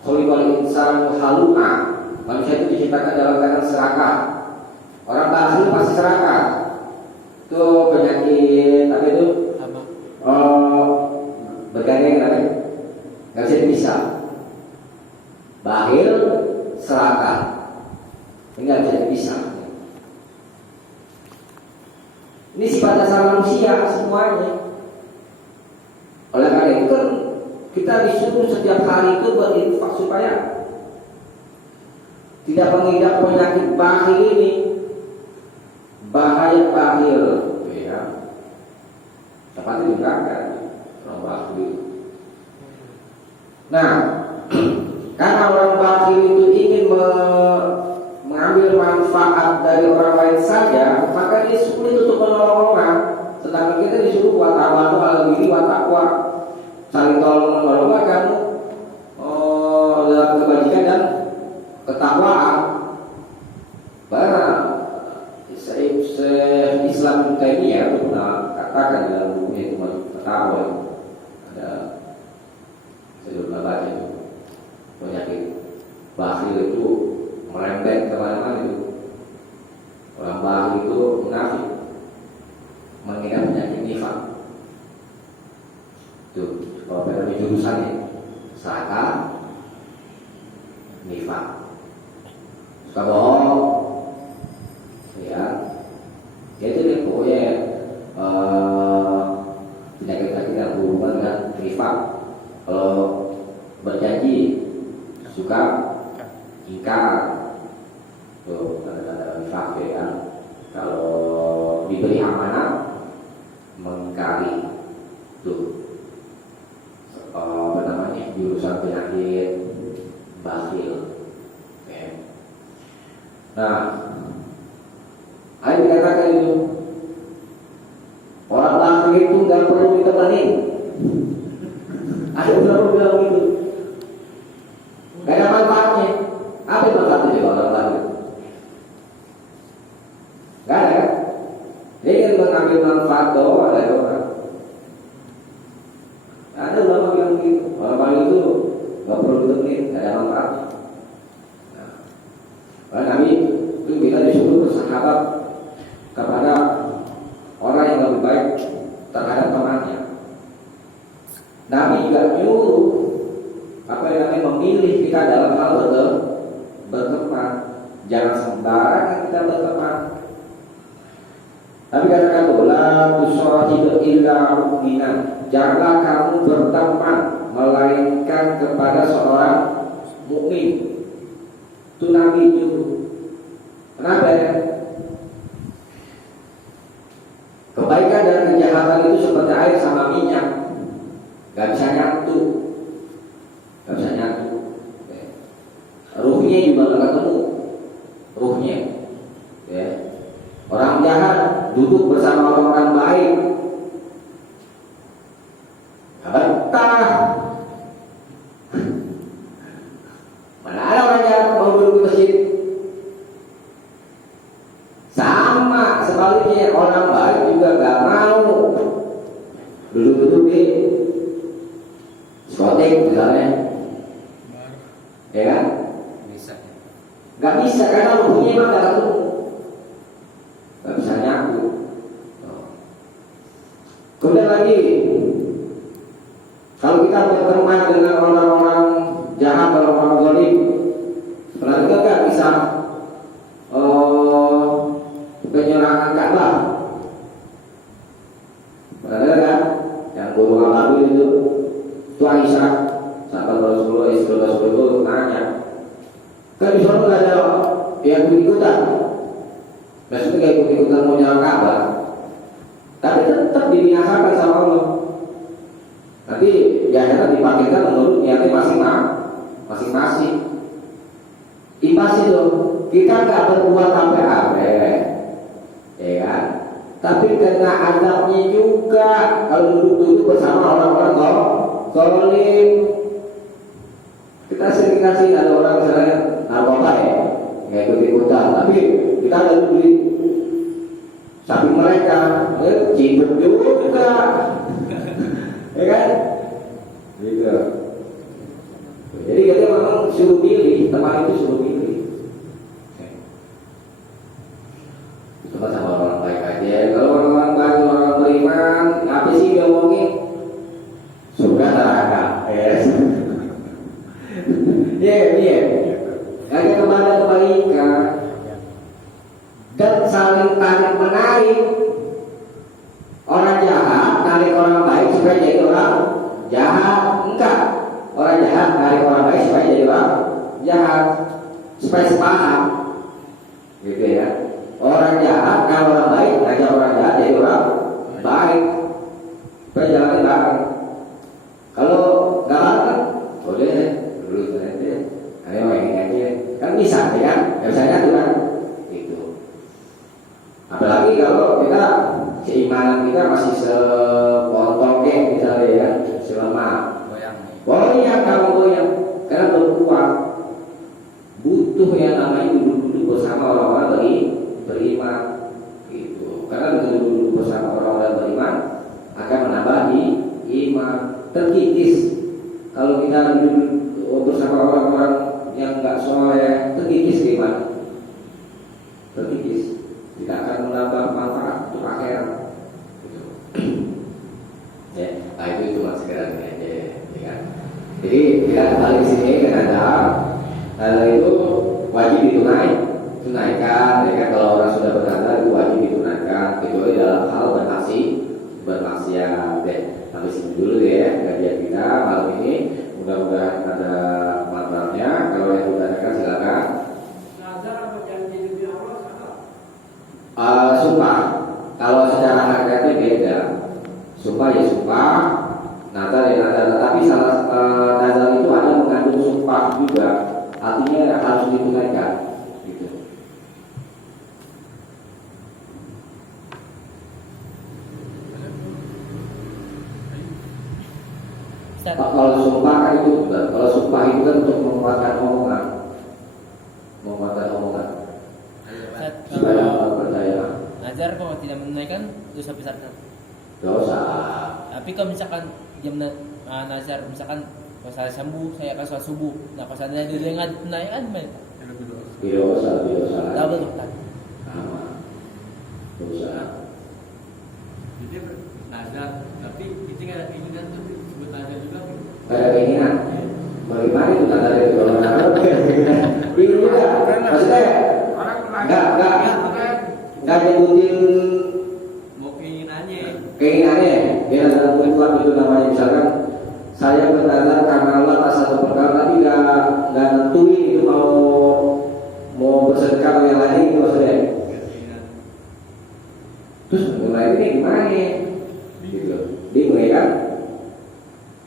khuliqal insanu halu'a. Manusia itu diciptakan dalam keadaan serakah. Orang bakhil pasti serakah. Itu penyakit apa itu? Bergandeng namanya. Nggak bisa dipisah. Bakhil, serakah. Ini nggak bisa dipisah. Ini sifat dasar manusia semuanya. Oleh karena itu kan kita disuruh setiap hari itu berinfak supaya tidak mengidap penyakit bakhil ini. Bahaya bakhil, ya. Tepatnya di belakang orang bakhil. Nah, karena orang bakhil itu ingin mengambil manfaat dari orang lain saja, maka dia sulit untuk menolong orang. Sedangkan kita disuruh buat amal ala diri wa taqwa, saling tolong menolong kamu dalam kebajikan dan ketakwaan. Barang Islam Taimiyah itu pernah katakan dalam bukunya itu Fatwa, ada saya pernah baca itu penyakit bakhil itu merembet kemana-mana itu. Orang bakhil itu munafik, mengidap penyakit nifaq. Itu kalau pada jurusannya saka nifaq, suka bohong, ya. Itu dia pokoknya penyakit-penyakit yang berhubungan dengan nifaq. Kalau berjanji suka ingkar, tuh tanda-tanda nifaq ya. Kalau diberi amanah mengingkari, tuh apa namanya jurusan penyakit bakhil. Okay. Nah, ayat dikatakan itu orang bakhil itu nggak perlu ditemani. Ada beberapa bilang gitu. Gak ada manfaatnya. Apa manfaatnya coba orang bakhil? Gak ada kan? Dia ingin mengambil manfaat doang dari orang. Ada ulama bilang begitu. Orang bakhil itu gak perlu ditemenin, gak ada manfaatnya. Nah, kami itu kita disuruh bersahabat kepada orang yang lebih baik terhadap temannya. Nabi juga nyuruh apa yang namanya memilih kita dalam hal berteman. Jangan sembarangan kita berteman. Nabi katakan la tusahib illa mu'minan. Janganlah kamu berteman melainkan kepada seorang mukmin. Itu Nabi nyuruh. Kenapa ya? Kebaikan dan kejahatan itu seperti air sama minyak, gak bisa nyatu, gak bisa nyatu. Ruhnya juga gak ketemu, ruhnya. Ya. Orang jahat duduk bersama orang-orang baik, betah. Mana ada orang jahat mau duduk di masjid? Sama sebaliknya orang baik juga nggak mau duduk-duduk di diskotik misalnya, ya kan? Bisa. Nggak bisa karena ruhnya emang nggak ketemu, nggak bisa nyatu. Kemudian lagi, kalau kita berteman dengan orang-orang jahat, orang-orang zalim, berarti kita nggak bisa penyerangan Ka'bah. Benar kan? Yang guru Al itu Aisyah, sahabat Rasulullah, istri Rasulullah itu nanya, kan di sana nggak ada yang ikut-ikutan, maksudnya nggak ikut-ikutan mau nyerang Ka'bah, tapi tetap dibinasakan sama Allah. Nanti ya kita dipakaikan menurut niatnya masing-masing. Impas itu kita nggak berbuat apa-apa, ya kan? Tapi kena adabnya juga kalau duduk-duduk bersama orang-orang zalim. Kita sering kasih ada orang misalnya narkoba ya, nggak ikut-ikutan, tapi kita ada beli sapi mereka, cibuk juga, ya kan? Gitu. Jadi kita memang suruh pilih, teman itu suruh pilih. Cuma sama orang baik aja. Kalau orang baik, orang beriman, apa sih dia ngomongin? Surga neraka, iya. Hanya kepada kebaikan dan saling tarik menarik. Orang jahat tarik orang baik supaya jadi orang jahat, enggak. Orang jahat tarik orang baik supaya jadi orang jahat, supaya sepaham, gitu ya. Orang jahat kalau orang baik ngajak orang jahat jadi orang baik, supaya jalan bareng. Kalau nggak bareng, boleh dulu aja. Ayo main aja, kan bisa, ya kan? Biasanya tuh kan, itu. Apalagi kalau kita keimanan kita masih sepontoknya misalnya ya, selemah. Goyang kamu goyang, karena berkuat. Butuh yang namanya duduk-duduk bersama orang-orang beriman, gitu. Karena duduk-duduk bersama orang-orang beriman akan menambah iman. Terkikis kalau kita duduk bersama orang-orang yang nggak soleh, terkikis iman, terkikis, tidak akan menambah manfaat untuk akhirat. Gitu. Ya, nah itu cuma sekedar ini aja, ya kan? Jadi kita kembali ke sini ke nadar itu wajib tunaikan, ya kan? Kalau orang sudah bernadar itu wajib ditunaikan, kecuali dalam hal bermaksiat. Sampai sini dulu ya kajian kita malam ini. Mudah-mudahan ada manfaatnya. Kalau yang ditanyakan silakan. Nazar apa janji demi Allah sama? Sumpah. Kalau secara hakikatnya beda. Sumpah ya sumpah, nazar ya nazar. Tapi salah nazar itu ada mengandung sumpah juga. Artinya harus ditunaikan. Gitu. Kalau sumpah kan itu juga. Kalau sumpah itu kan untuk menguatkan omongan. Supaya percaya. Nazar kalau tidak menunaikan dosa besar kan? Dosa. Tapi kalau misalkan dia nazar, misalkan kalau saya sembuh, saya akan sholat subuh. Nah kalau saya dengan tunaikan gimana? Dosa. Double kan? Sama. Dosa. Jadi nazar, tapi itu nggak ada keinginan tuh disebut nazar juga. Ada keinginan. Bagaimana itu nazar itu? Ini juga. Maksudnya nggak nyebutin Mau keinginannya. Dia dalam Islam itu namanya misalkan saya bernazar karena Allah atas satu perkara, tapi nggak nentuin itu mau bersedekah atau yang lain itu maksudnya. Terus mulai ini gimana? Gitu. Dia mulai kan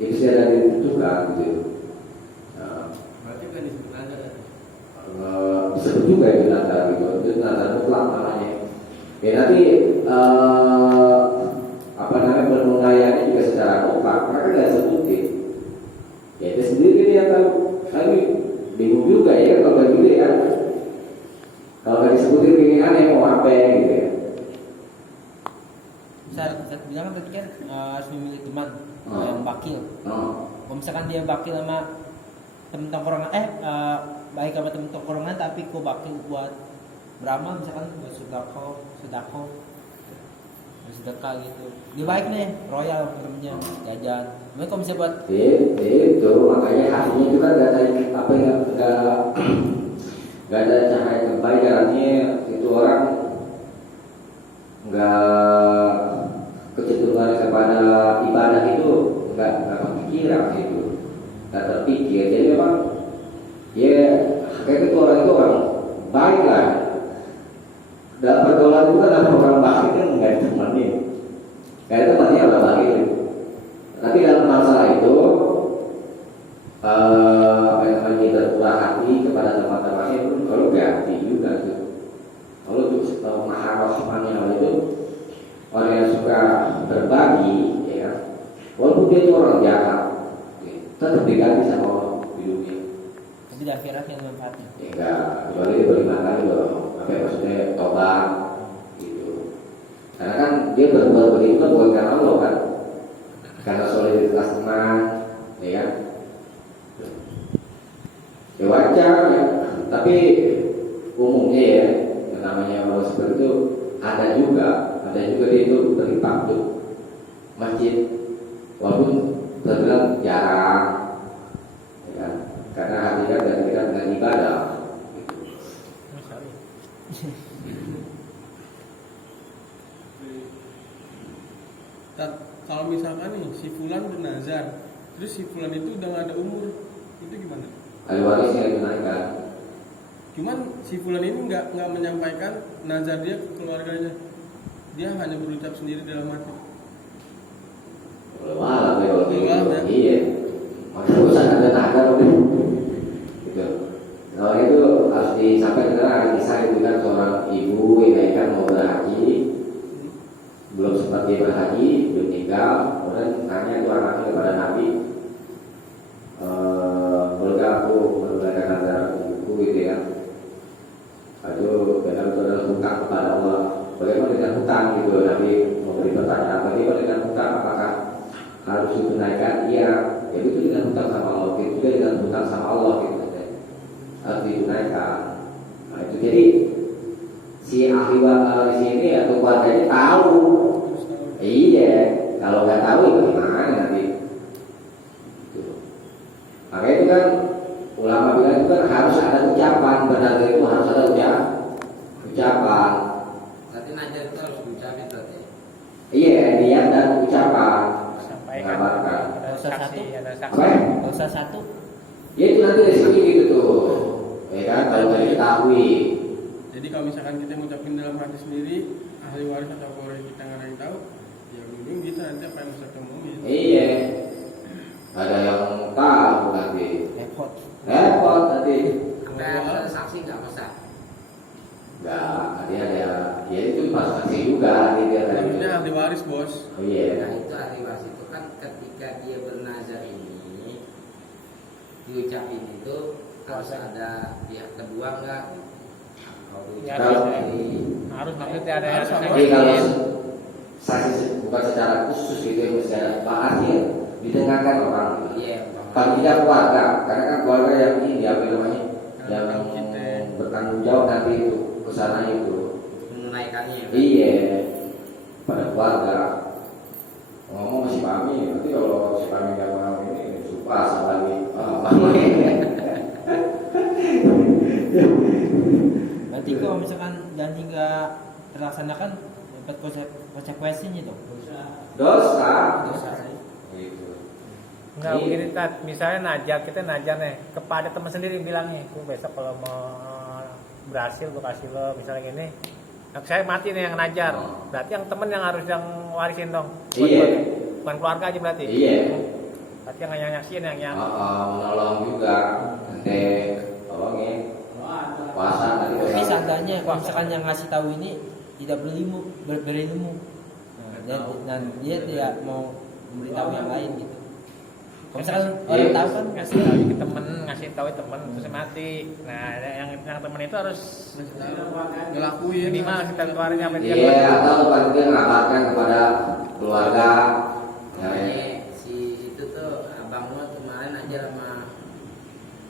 itu saya ada ditentukan gitu. berarti kan disebut nazar. Disebut juga itu nazar gitu. Itu nazar mutlak namanya. Ya nanti penunaiannya juga secara mutlak. Mereka nggak sebutin. Ya itu sendiri dia tahu. Tapi bingung juga ya kalau nggak gitu ya. Kalau nggak disebutin keinginannya mau apa gitu ya. Saya bilang kan tadi kan harus memilih teman yang bakil. Oh. Kalau misalkan dia bakil sama temen tongkrongan, baik sama temen tongkrongan tapi kok bakil buat beramal, misalkan buat sedekah gitu. Dia baik nih, royal temennya, jajan. Tapi kalau misalnya buat Itu makanya hatinya itu kan gak ada apa ya, gak ada cahaya kebaikannya. Itu orang nggak kecenderungan kepada ibadah itu nggak kepikiran itu, nggak terpikir. Jadi memang ya kayak itu orang baik lah. Dalam pergaulan itu kan ada orang baik kan nggak ada temannya, nggak ada temannya orang baik. Tapi dalam masalah itu apa yang namanya berkurang hati kepada teman-temannya pun kalau ganti juga tuh. Kalau tuh maha rahmannya Allah itu orang yang suka berbagi, ya kan? Walaupun dia itu orang jahat, tetap diganti sama Allah di dunia. tapi di akhirat yang manfaatnya. Ya enggak, kecuali dia beriman kali loh. Apa ya, maksudnya tobat gitu. Karena kan dia berbuat begitu kan bukan karena Allah kan, karena solidaritas teman, ya kan? Ya wajar ya, tapi umumnya ya yang namanya Allah seperti itu ada juga dia itu berlipat tuh masjid walaupun terbilang jarang, ya kan? Karena hati kan dengan ibadah. Kalau misalkan nih si Fulan bernazar, terus si Fulan itu udah nggak ada umur, itu gimana? Ahli warisnya dinaikkan. Cuman si Fulan ini nggak menyampaikan nazar dia ke keluarganya, dia hanya berucap sendiri dalam hati. Malah ya. Iya. Maksudnya urusan ada nazar gitu. Nah itu harus disampaikan ada kisah itu kan seorang ibu yang kan mau berhaji, belum sempat dia berhaji, belum tinggal, kemudian tanya itu anaknya kepada Nabi, bolehkah aku menunaikan nazar ibuku gitu ya? Itu benar-benar hutang kepada Allah. Bagaimana dengan hutang gitu? Nabi memberi pertanyaan, bagaimana dengan hutang? Apakah harus ditunaikan? Iya, ya itu dengan hutang sama Allah, itu juga dengan hutang sama Allah gitu. Harus ditunaikan. Nah itu jadi si ahli waris ini atau keluarganya tahu. Iya, kalau nggak tahu ya gimana nanti? Makanya itu kan ulama bilang itu kan harus ada ucapan, benar itu harus ada ucapan. Berarti nazar itu harus diucapin berarti. Iya, niat dan ucapan. Sampaikan Mengabarkan. ada saksi, ada saksi. Apa? Dosa satu, Ya itu nanti resikonya gitu tuh. Ya kan kalau nggak diketahui. Jadi kalau misalkan kita ngucapin dalam hati sendiri, ahli waris atau keluarga kita nggak ada yang tahu, ya mending kita nanti apa yang bisa ngomongin. Iya. Ada yang tahu nanti. repot. Repot nanti. Sampai ada saksi nggak masa? Enggak, nanti ada ya itu pas saksi juga nanti dia tadi. Namanya ahli waris bos. Oh iya. Nah itu ahli waris itu kan ketika dia bernazar ini diucapin itu harus ada pihak kedua nggak? Kalau Ya, diucapin harus maksudnya ada yang Harus sama. Jadi kalau saksi. saksi bukan secara khusus gitu ya, secara artinya didengarkan orang. iya, Paling tidak keluarga, karena kan keluarga yang ini apa namanya, yang Kita. bertanggung jawab nanti itu kesana itu. menunaikannya. Iya, pada keluarga. Ngomong si Pami, nanti kalau si Pami nggak mau ini, supas lagi. Nanti kalau misalkan janji nggak terlaksanakan, dapat konsekuensinya dong. Dosa. Dosa sih. Gitu. Enggak Iya. begini Tat, misalnya kita najar nih kepada teman sendiri bilangnya, "Gue besok kalau mau berhasil gue kasih lo misalnya gini." Nah, saya mati nih yang najar. Berarti yang temen yang harus yang warisin dong. Iya. Bukan keluarga aja berarti. Iya. Berarti yang nyaksin yang Menolong juga, nanti tolongin. Puasa nanti. Tapi seandainya kalau misalkan yang ngasih tahu ini tidak berilmu, dan dia tidak mau memberitahu yang lain gitu. Kalau misalkan orang tahu kan ngasih tahu ke temen, ngasih tahu ke temen terus mati. Nah, yang temen itu harus ngelakuin minimal kita keluarin apa dia. Iya, atau paling tidak ngabarkan kepada keluarga. Ya, Makanya si itu tuh abang lo kemarin aja sama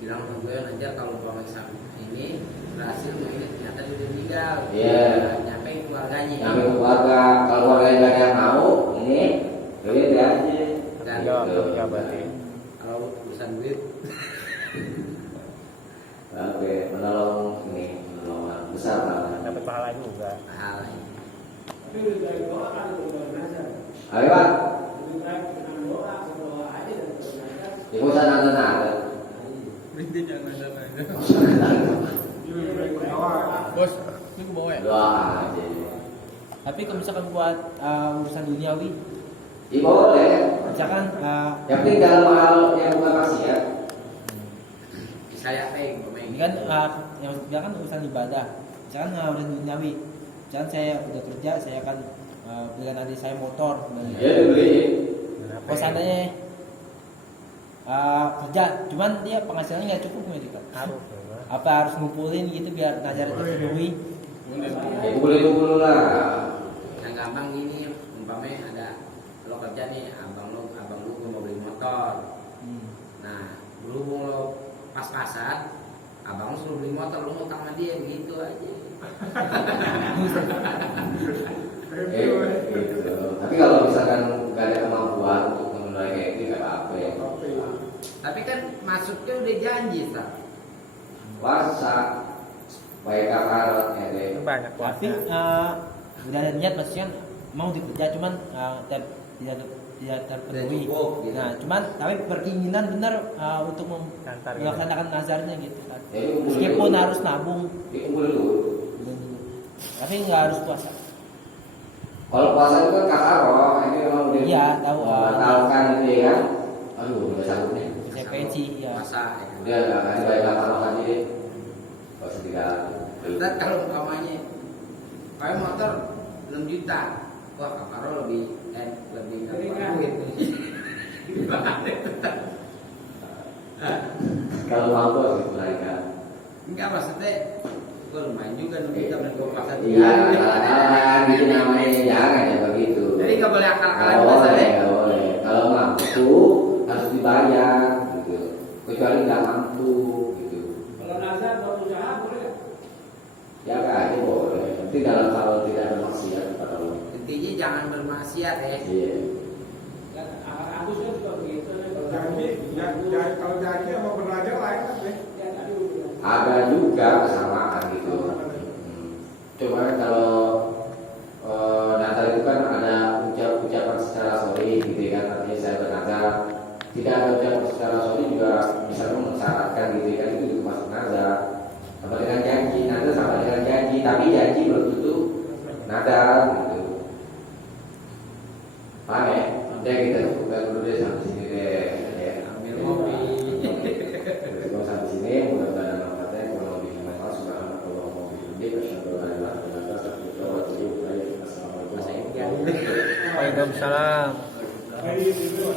bilang sama gue aja kalau pemeriksaan ini berhasil mau ini ternyata dia udah meninggal. Iya. Nyampe keluarganya. nyampe ke keluarga, kalau keluarga nggak ada yang mau, ini duit ya aja. Dan Ya berarti. kalau urusan duit Oke, menolong ini, menolong besar lah. Dapat pahala juga. hal ini. Ayo Pak, ibu sana ada. berhenti jangan ada. Bos, ini ke bawah ya? Doa aja. tapi kalau misalkan buat urusan duniawi, Iya boleh. misalkan Yang penting dalam hal yang bukan maksiat. Saya peng ini kan yang bilang kan urusan ibadah, misalkan urusan duniawi, misalkan saya udah kerja, saya akan belikan adik saya motor. Ya dibeli. Kalau seandainya kerja, cuman dia penghasilannya nggak cukup gitu kan? Harus. Apa harus ngumpulin gitu biar nazar itu terpenuhi? Ya boleh dulu lah. yang gampang gini umpamanya ada lo kerja nih abang lu gue mau beli motor. Nah berhubung lo pas-pasan abang lu suruh beli motor lo ngutang sama dia begitu aja. Gitu. Tapi kalau misalkan nggak ada kemampuan untuk mengenai kayak gitu nggak apa-apa ya. Tapi kan masuknya udah janji tak. Puasa, baik kafarat ya deh. Banyak Tapi udah ada niat maksudnya mau dikerja, cuman tidak terpenuhi. Tidak cukup, gitu. Nah, cuman tapi berkeinginan benar untuk Nantar, melaksanakan nazarnya gitu kan. Ya, itu boleh Meskipun dulu. harus nabung, Dikumpul dulu. tapi nggak harus puasa. Kalau puasa itu kan kafaroh, ini memang udah Iya, tahu. membatalkan itu ya kan. Aduh, udah sanggup nih. Saya pensi ya. Masa ya kan? Udah nggak kasih baik kafaroh aja deh. Kalau tidak. Dan kalau umpamanya kayak motor 6 juta, wah kaparo lebih duit. Kalau mampu harus mereka. Enggak maksudnya gue lumayan juga 6 juta dan gue pasang Iya, akal-akalan gitu namanya jangan ya begitu. Jadi nggak boleh akal-akalan Nggak bahasa boleh, deh. nggak boleh. Kalau mampu harus dibayar gitu. Kecuali nggak mampu gitu. Kalau nazar buat usaha boleh. Ya kan, itu boleh. Tapi dalam hal tidak ada maksiat kepada Allah. Intinya jangan bermaksiat ya. Iya. Dan Agus kan juga begitu. Kalau janji sama belajar lain kan deh. Ada juga kesamaan gitu. Cuma kalau Natal itu kan ada ucapan secara sorry gitu kan, artinya saya bernazar. Tidak ada ucapan secara sorry juga bisa mensyaratkan gitu kan, itu juga masuk nazar. Sama dengan janji, nazar sama dengan janji, tapi janji belum tentu nazar gitu. Paham ya? Udah kita buka dulu deh sampai sini deh. Ya. Ambil kopi. Kita sampai sini, mudah-mudahan manfaatnya kurang lebih bermanfaat. Subhanallah wa bihamdihi, asyhadu an la ilaha illa anta, astaghfiruka wa atubu ilaik. Assalamualaikum warahmatullahi wabarakatuh. Waalaikumsalam. Baik, itu.